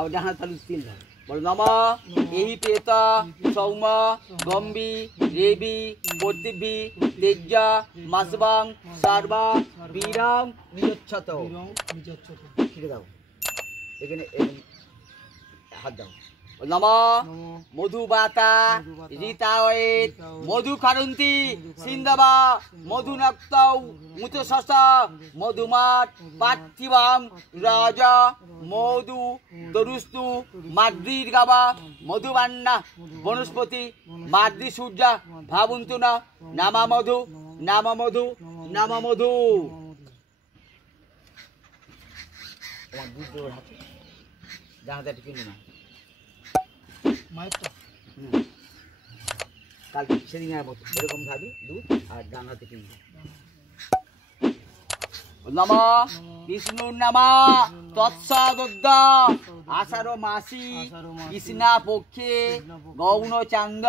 अब जहाँ तलु तिल धर बोलो नम एहि प्रेत सौम गम्बी रेबी पृथिवी तेज मासबां सर्वा वीरं निजच्छत ठीक दाओ এখানে হাত দাও নম মধুবাতা রিতাওয়েত মধুকারন্তি সিন্ধবা মধুনক্তৌ মুতশস মধুমাট পার্থিবাং রাজা মধু তরুস্তু মাদ্রির গাবা মধুবান্না বনস্পতি মাদ্রি সূর্য ভাবন্তু না নামা মধু নামা মধু নামা মধু তোমার দুধ হাতে জানাতে কিনবো না কাল সেদিনের মতো এরকম খাবি দুধ আর ডানাতে কিনবি নম বিষ্ণুর নামা তৎসদ্দ আষাঢ় মাসি কৃষ্ণা পক্ষে গৌণ চান্দ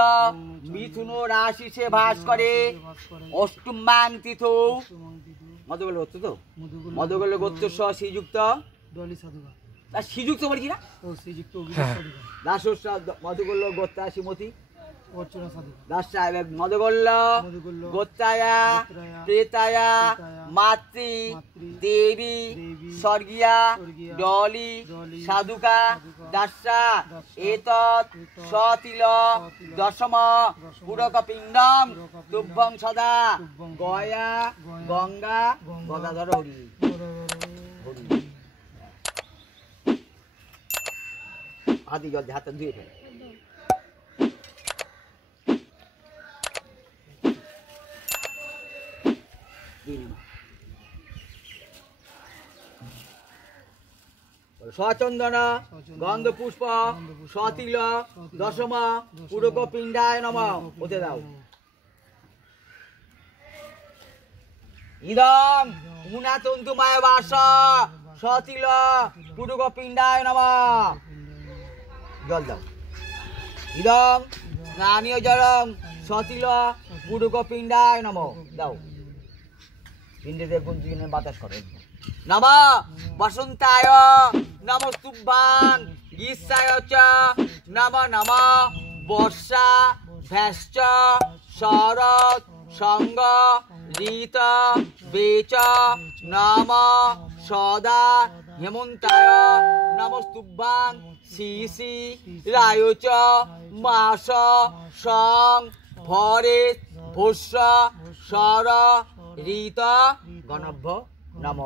মিথুন রাশিতে ভাস করে অষ্টমাং তিথ মধুগোল গোত্র তো মধুগোল গোত্র সহ শ্রীযুক্ত শ্রীযুক্ত বলি কিনা দাস মধুগোল্ল গোত্রা শ্রীমতী মধুগোল্ল গোত্রায়া প্রেতায়া মাতৃ দেবী স্বর্গীয়া ডলি সাধুকা দাসা এতৎ সতিল দশম পুরক পিণ্ডম তুভ্যং সদা গয়া গঙ্গা গদাধর হরি হাতি জল হাত ধুয়ে ফেলে সচন্দন গন্ধ পুষ্প সতিল দশম পুরক পিণ্ডায় নম ওতে দাও ইদম মুনাতন্তু মায় বাস সতিল পুরক পিণ্ডায় নম জল দাও ইদম স্নানীয় জলম সতিল পুরক পিণ্ডায় নম দাও পিণ্ডে গুঞ্জিনে বাতাস করে নম বসন্তায় নমস্তুভ্যাং গ্রীষ্মায় চ নম নম বর্ষা ভ্যাশ্চ শরৎ সঙ্গ ঋত বেচ নম সদা হেমন্তায় নমস্তুভ্যাং শিশি রায় চ মাস সং ভরে ভস্য শর ঋত গণভ্য নম